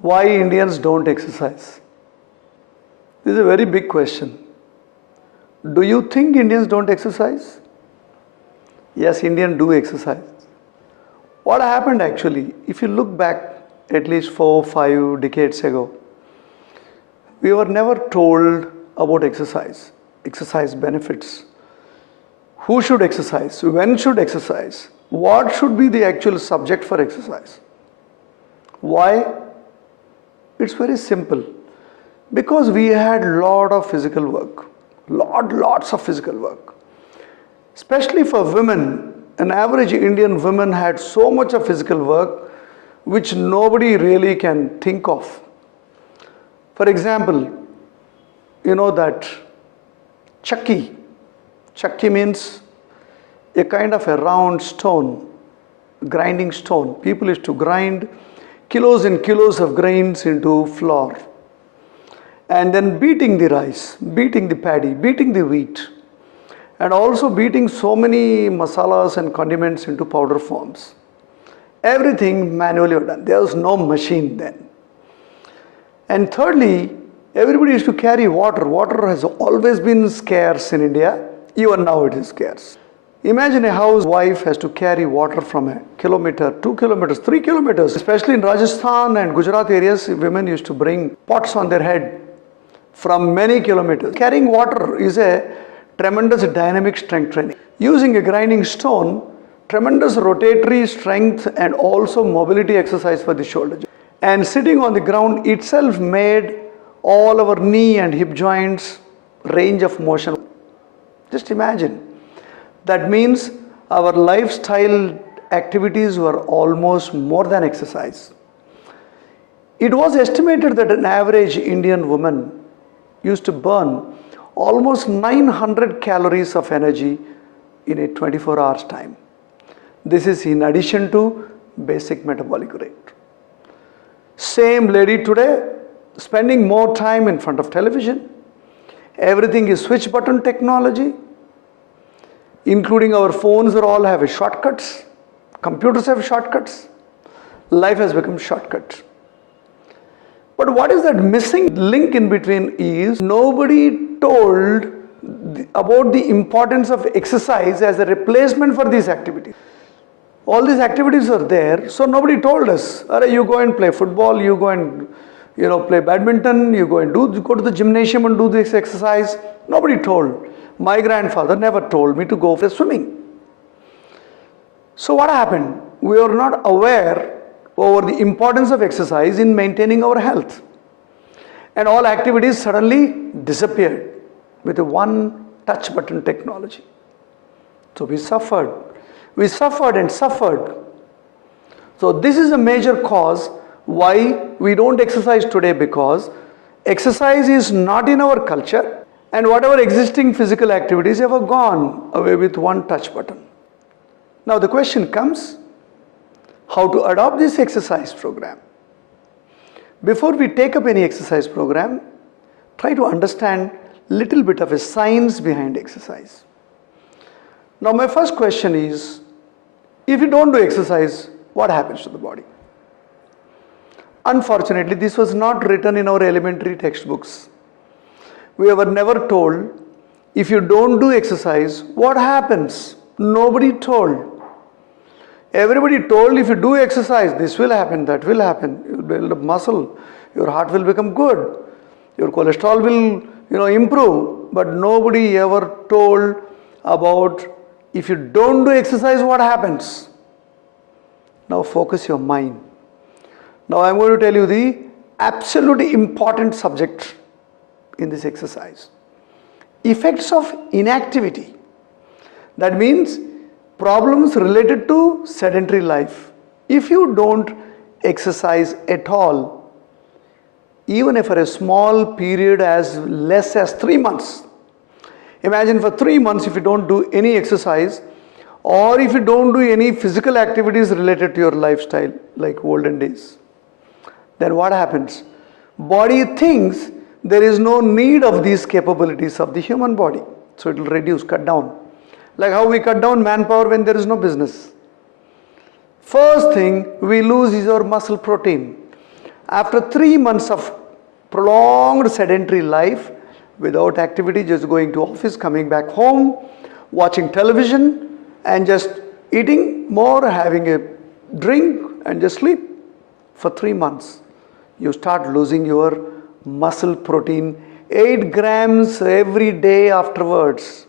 Why Indians don't exercise? This is a very big question. Do you think Indians don't exercise? Yes, Indians do exercise. What happened actually, if you look back at least 4-5 decades ago, we were never told about exercise benefits. Who should exercise? When should exercise? What should be the actual subject for exercise? Why? It's very simple. Because we had lots of physical work. Lots of physical work. Especially for women, an average Indian woman had so much of physical work which nobody really can think of. For example, you know that chakki. Chakki means a kind of a round stone, grinding stone. People used to grind kilos and kilos of grains into flour. And then beating the rice, beating the paddy, beating the wheat, and also beating so many masalas and condiments into powder forms. Everything manually done. There was no machine then. And thirdly, everybody used to carry water. Water has always been scarce in India. Even now it is scarce. Imagine a housewife has to carry water from a kilometer, 2 kilometers, 3 kilometers. Especially in Rajasthan and Gujarat areas, women used to bring pots on their head from many kilometers. Carrying water is a tremendous dynamic strength training. Using a grinding stone, tremendous rotatory strength and also mobility exercise for the shoulder. And sitting on the ground itself made all our knee and hip joints range of motion. Just imagine. That means our lifestyle activities were almost more than exercise. It was estimated that an average Indian woman used to burn almost 900 calories of energy in a 24 hours time. This is in addition to basic metabolic rate. Same lady today spending more time in front of television. Everything is switch button technology. Including our phones all have shortcuts. Computers have shortcuts. Life has become shortcut. But what is that missing link in between is nobody told about the importance of exercise as a replacement for these activities. All these activities are there, so nobody told us, you go and play football, you go and play badminton, you go and go to the gymnasium and do this exercise. Nobody told. My grandfather never told me to go for swimming. So what happened? We were not aware over the importance of exercise in maintaining our health. And all activities suddenly disappeared with a one touch button technology. So we suffered. We suffered and suffered. So this is a major cause why we don't exercise today, because exercise is not in our culture. And whatever existing physical activities have gone away with one touch button. Now the question comes, how to adopt this exercise program? Before we take up any exercise program, try to understand little bit of a science behind exercise. Now my first question is, if you don't do exercise, what happens to the body? Unfortunately, this was not written in our elementary textbooks. We were never told, if you don't do exercise, what happens? Nobody told. Everybody told, if you do exercise, this will happen, that will happen. You build up muscle, your heart will become good, your cholesterol will improve. But nobody ever told about, if you don't do exercise, what happens? Now focus your mind. Now I am going to tell you the absolutely important subject in this exercise. Effects of inactivity. That means problems related to sedentary life. If you don't exercise at all, even if for a small period as less as 3 months, imagine for 3 months if you don't do any exercise, or if you don't do any physical activities related to your lifestyle, like olden days, then what happens? Body thinks there is no need of these capabilities of the human body. So it will reduce, cut down. Like how we cut down manpower when there is no business. First thing we lose is our muscle protein. After 3 months of prolonged sedentary life, without activity, just going to office, coming back home, watching television, and just eating more, having a drink, and just sleep for 3 months, you start losing your muscle protein 8 grams every day afterwards.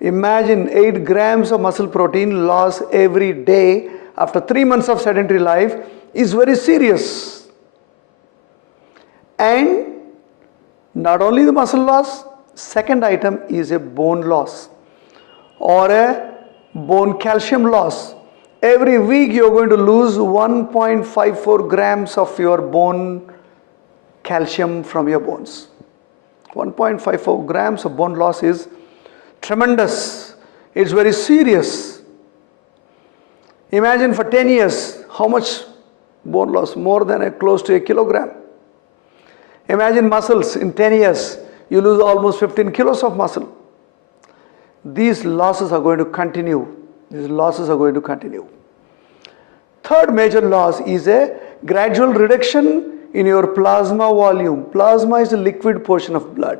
Imagine 8 grams of muscle protein loss every day after 3 months of sedentary life is very serious. And not only the muscle loss, second item is a bone loss or a bone calcium loss. Every week you are going to lose 1.54 grams of your bone calcium from your bones. 1.54 grams of bone loss is tremendous. It's very serious. Imagine for 10 years how much bone loss, more than close to a kilogram. Imagine muscles in 10 years, you lose almost 15 kilos of muscle. These losses are going to continue. These losses are going to continue. Third major loss is a gradual reduction in your plasma volume. Plasma is the liquid portion of blood,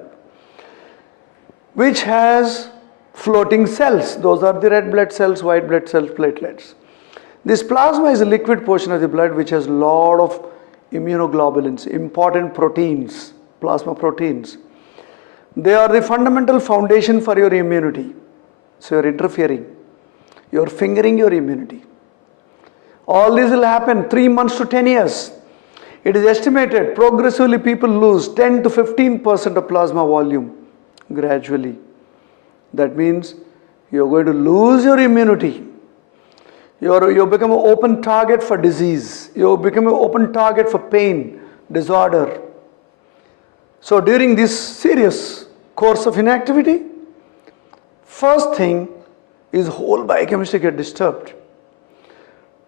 which has floating cells. Those are the red blood cells, white blood cells, platelets. This plasma is a liquid portion of the blood which has a lot of immunoglobulins, important proteins, plasma proteins. They are the fundamental foundation for your immunity. So you are interfering. You are fingering your immunity. All this will happen 3 months to 10 years. It is estimated progressively people lose 10 to 15% of plasma volume gradually. That means you are going to lose your immunity. You become an open target for disease. You become an open target for pain, disorder. So during this serious course of inactivity, first thing is whole biochemistry get disturbed.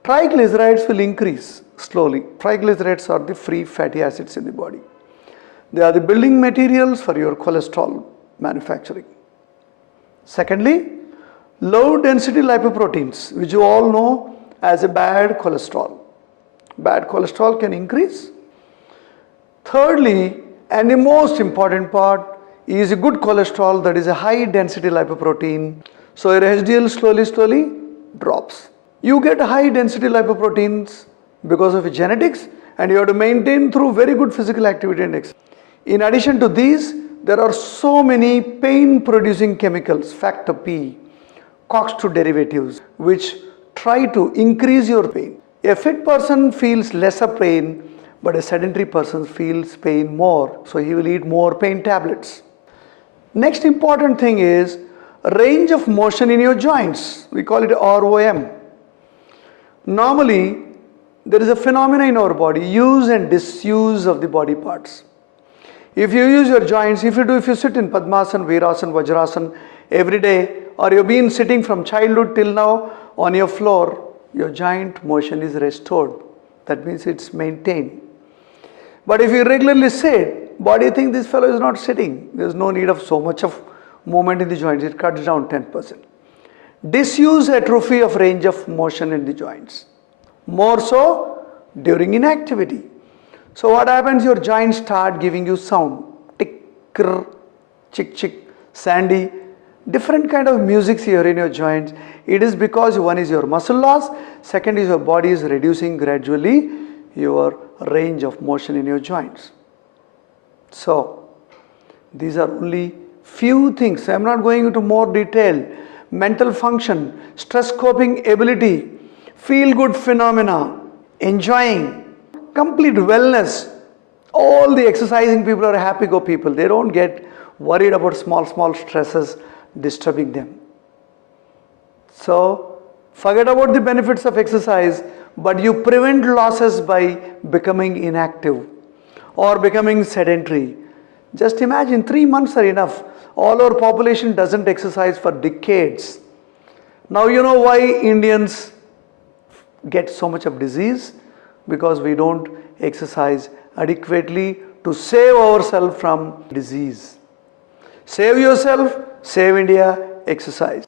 Triglycerides will increase slowly. Triglycerides are the free fatty acids in the body. They are the building materials for your cholesterol manufacturing. Secondly, low density lipoproteins, which you all know as a bad cholesterol. Bad cholesterol can increase. Thirdly, and the most important part is a good cholesterol, that is a high density lipoprotein. So your HDL slowly drops. You get high density lipoproteins because of your genetics, and you have to maintain through very good physical activity and exercise. In addition to these, there are so many pain producing chemicals, factor P, COX-2 derivatives, which try to increase your pain. A fit person feels lesser pain, but a sedentary person feels pain more, so he will eat more pain tablets. Next important thing is range of motion in your joints. We call it ROM. Normally, there is a phenomenon in our body, use and disuse of the body parts. If you use your joints, if you sit in Padmasana, Virasana, Vajrasana every day, or you've been sitting from childhood till now on your floor, your joint motion is restored. That means it's maintained. But if you regularly sit, body thinks this fellow is not sitting. There's no need of so much of movement in the joints. It cuts down 10%. Disuse, atrophy of range of motion in the joints. More so during inactivity. So what happens? Your joints start giving you sound. Tick, krr, chick, chick, sandy. Different kind of music here in your joints. It is because one is your muscle loss. Second is your body is reducing gradually your range of motion in your joints. So these are only few things. I am not going into more detail. Mental function, stress coping ability, feel good phenomena, enjoying, complete wellness. All the exercising people are happy go people. They don't get worried about small stresses disturbing them. So forget about the benefits of exercise, but you prevent losses by becoming inactive or becoming sedentary. Just imagine 3 months are enough. All our population doesn't exercise for decades. Now you know why Indians get so much of disease? Because we don't exercise adequately to save ourselves from disease. Save yourself, save India, exercise.